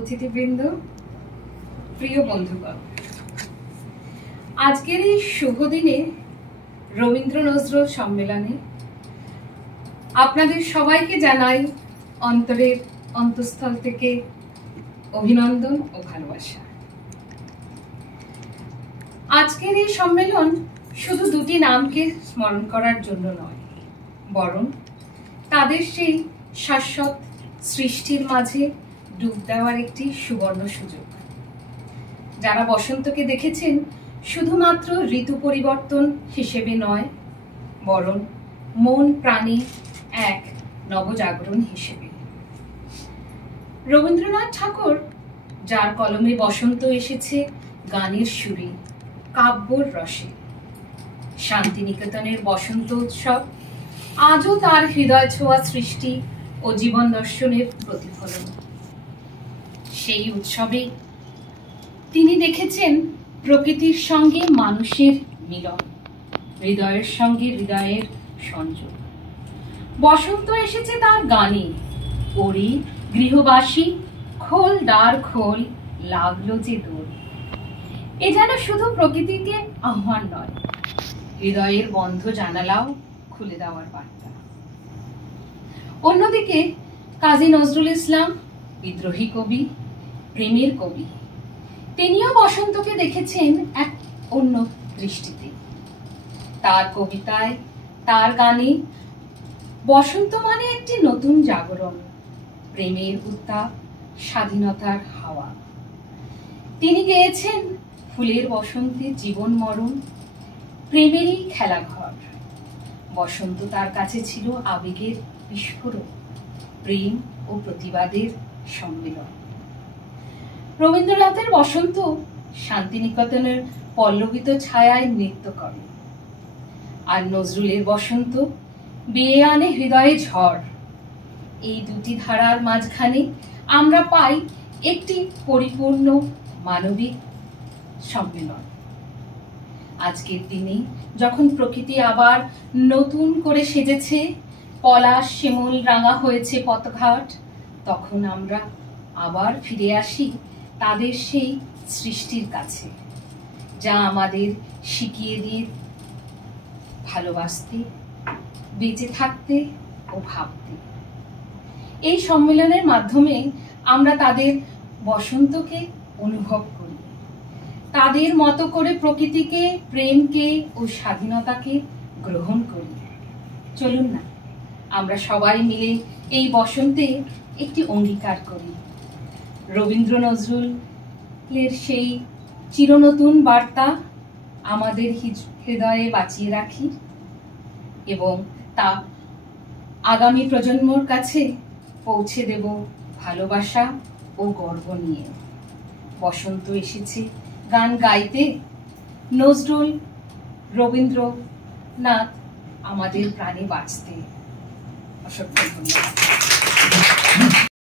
অতিথিবৃন্দ, প্রিয় বন্ধুগণ, আজকের এই শুভ দিনে রবীন্দ্র নজরুল সম্মেলনে আপনাদের সবাইকে জানাই অন্তরের অন্তঃস্থল থেকে অভিনন্দন ও ভালোবাসা। আজকের এই সম্মেলন শুধু দুটি নামকে স্মরণ করার জন্য নয়, বরং তাদের সেই শাশ্বত সৃষ্টির মাঝে ডুব দেওয়ার একটি সুবর্ণ সুযোগ। যারা বসন্তকে দেখেছেন শুধুমাত্র ঋতু পরিবর্তন হিসেবে নয়, বরং মন প্রাণে এক নবজাগরণ হিসেবে। রবীন্দ্রনাথ ঠাকুর, যার কলমে বসন্ত এসেছে গানের সুরে, কাব্যর রসে, শান্তিনিকেতনের বসন্ত উৎসব আজও তার হৃদয় ছোঁয়া সৃষ্টি ও জীবন দর্শনের প্রতিফলন। সেই উৎসবে তিনি দেখেছেন প্রকৃতির সঙ্গে মানুষের মিলন, হৃদয়ের সঙ্গে হৃদয়ের সংযোগ। বসন্ত এসেছে তার গানে, ওরে গৃহবাসী খোল দ্বার খোল, লাগলো যে দোল। এ যেন শুধু প্রকৃতিকে আহ্বান নয়, হৃদয়ের বন্ধ জানালাও খুলে দেওয়ার বার্তা। অন্যদিকে কাজী নজরুল ইসলাম, বিদ্রোহী কবি, প্রেমের কবি, তিনিও বসন্তকে দেখেছেন এক অন্য দৃষ্টিতে। তার কবিতায়, তার গানে বসন্ত মানে একটি নতুন জাগরণ, প্রেমের উত্তাপ, স্বাধীনতার হাওয়া। তিনি গেয়েছেন ফুলের বসন্তে জীবন মরণ, প্রেমেরই খেলাঘর। বসন্ত তার কাছে ছিল আবেগের বিস্ফোরণ, প্রেম ও প্রতিবাদের সম্মেলন। রবীন্দ্রনাথের বসন্ত শান্তিনিকেতনের পল্লবিত ছায়ায় নৃত্য করে, আর নজরুলের বসন্ত বেয়ে আনে হৃদয়ে ঝড়। এই দুটি ধারার মাঝখানে আমরা পাই একটি পরিপূর্ণ মানবিক সম্মেলন। আজকের দিনে যখন প্রকৃতি আবার নতুন করে সেজেছে, পলাশ শিমুল রাঙা হয়েছে পথঘাট, তখন আমরা আবার ফিরে আসি তাদের সেই সৃষ্টির কাছে, যা আমাদের শিখিয়ে দিয়ে ভালোবাসতে, বেঁচে থাকতে ও ভাবতে। এই সম্মেলনের মাধ্যমে আমরা তাদের বসন্তকে অনুভব করি, তাদের মতো করে প্রকৃতিকে, প্রেমকে ও স্বাধীনতাকে গ্রহণ করি। চলুন না আমরা সবাই মিলে এই বসন্তে একটি অঙ্গীকার করি, রবীন্দ্র নজরুলের সেই চিরনতুন বার্তা আমাদের হৃদয়ে বাঁচিয়ে রাখি এবং তা আগামী প্রজন্মর কাছে পৌঁছে দেব ভালোবাসা ও গর্ব নিয়ে। বসন্ত এসেছে গান গাইতে, নজরুল, রবীন্দ্রনাথ আমাদের প্রাণে বাঁচতে। অসংখ্য ধন্যবাদ।